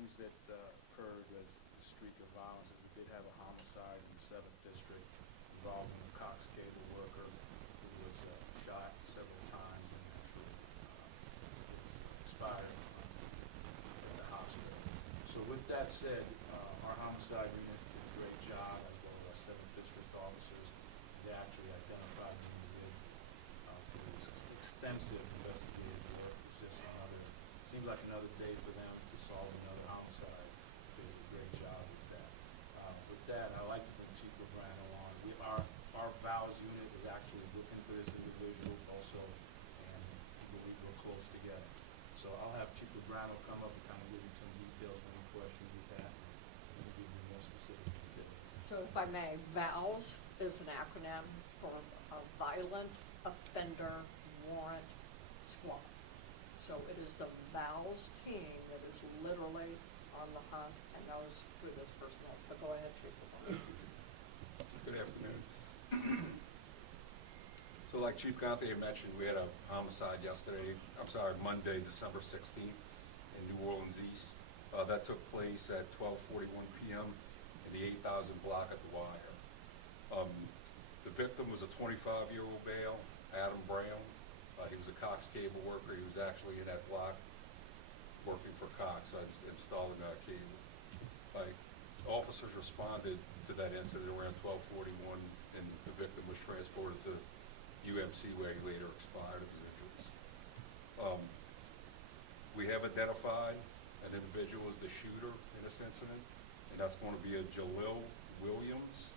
things that occurred as a streak of violence. We did have a homicide in the 7th District involving a Cox cable worker who was shot several times and actually is expiring at the hospital. So with that said, our homicide unit did a great job, as well as our 7th District officers. They actually identified an individual through extensive investigative work. It's just seems like another day for them to solve another homicide. They did a great job with that. With that, I'd like to bring Chief Lebrano on. Our VALS unit is actually looking for this individual also, and we believe we're close together. So I'll have Chief Lebrano come up and kind of give you some details for any questions you have, and we'll give you more specific details. So if I may, VALS is an acronym for a Violent Offender Warrant Squad. So it is the VALS team that is literally on the hunt and knows who this person is. But go ahead, Chief. Good afternoon. So like Chief Conte mentioned, we had a homicide Monday, December 16th in New Orleans East. That took place at 12:41 p.m. in the 8,000 block at the Wire. The victim was a 25-year-old male, Adam Brown. He was a Cox cable worker. He was actually in that block working for Cox, installing cable. Officers responded to that incident around 12:41, and the victim was transported to UMC, where he later expired of his injuries. We have identified an individual as the shooter in this incident, and that's going to be a Jalil Williams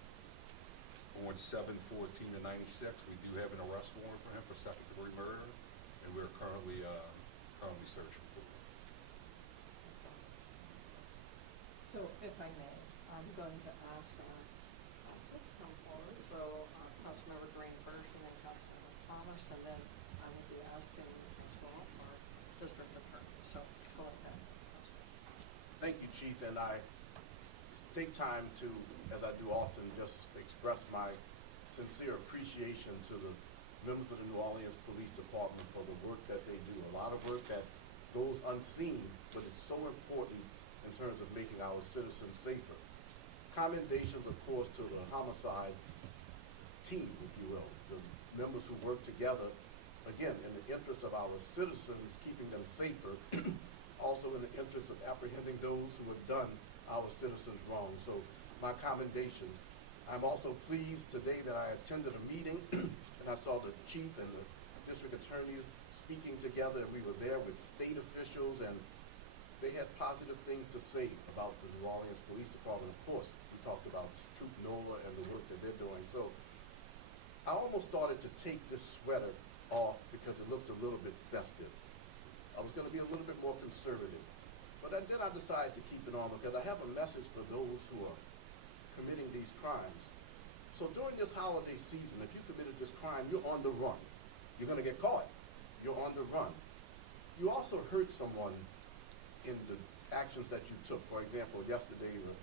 on 7/14/96. We do have an arrest warrant for him for second-degree murder, and we're currently searching for him. So if I may, I'm going to ask our council to come forward. So Councilmember Green first, and then Councilmember Thomas, and then I will be asking as well for District Attorney. So go ahead. Thank you, Chief, and I take time to, as I do often, just express my sincere appreciation to the members of the New Orleans Police Department for the work that they do. A lot of work that goes unseen, but it's so important in terms of making our citizens safer. Commendations, of course, to the homicide team, if you will, the members who work together, again, in the interest of our citizens, keeping them safer, also in the interest of apprehending those who have done our citizens wrong. So my commendations. I'm also pleased today that I attended a meeting and I saw the chief and the district attorney speaking together. We were there with state officials and they had positive things to say about the New Orleans Police Department. Of course, we talked about Troop NOLA and the work that they're doing. So I almost started to take this sweater off because it looks a little bit festive. I was going to be a little bit more conservative. But then I decided to keep it on because I have a message for those who are committing these crimes. So during this holiday season, if you committed this crime, you're on the run. You're going to get caught. You're on the run. You also hurt someone in the actions that you took. For example, yesterday, the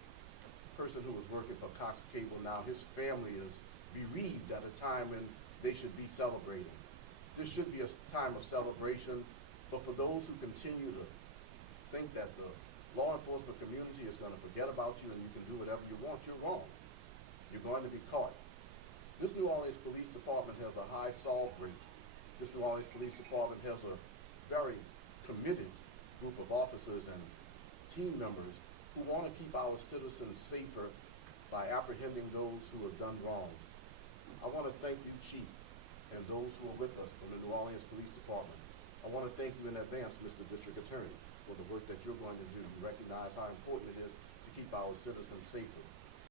person who was working for Cox Cable, now his family is bereaved at a time when they should be celebrating. This should be a time of celebration, but for those who continue to think that the law enforcement community is going to forget about you and you can do whatever you want, you're wrong. You're going to be caught. This New Orleans Police Department has a high solve rate. This New Orleans Police Department has a very committed group of officers and team members who want to keep our citizens safer by apprehending those who have done wrong. I want to thank you, Chief, and those who are with us from the New Orleans Police Department. I want to thank you in advance, Mr. District Attorney, for the work that you're going to do. You recognize how important it is to keep our citizens safer.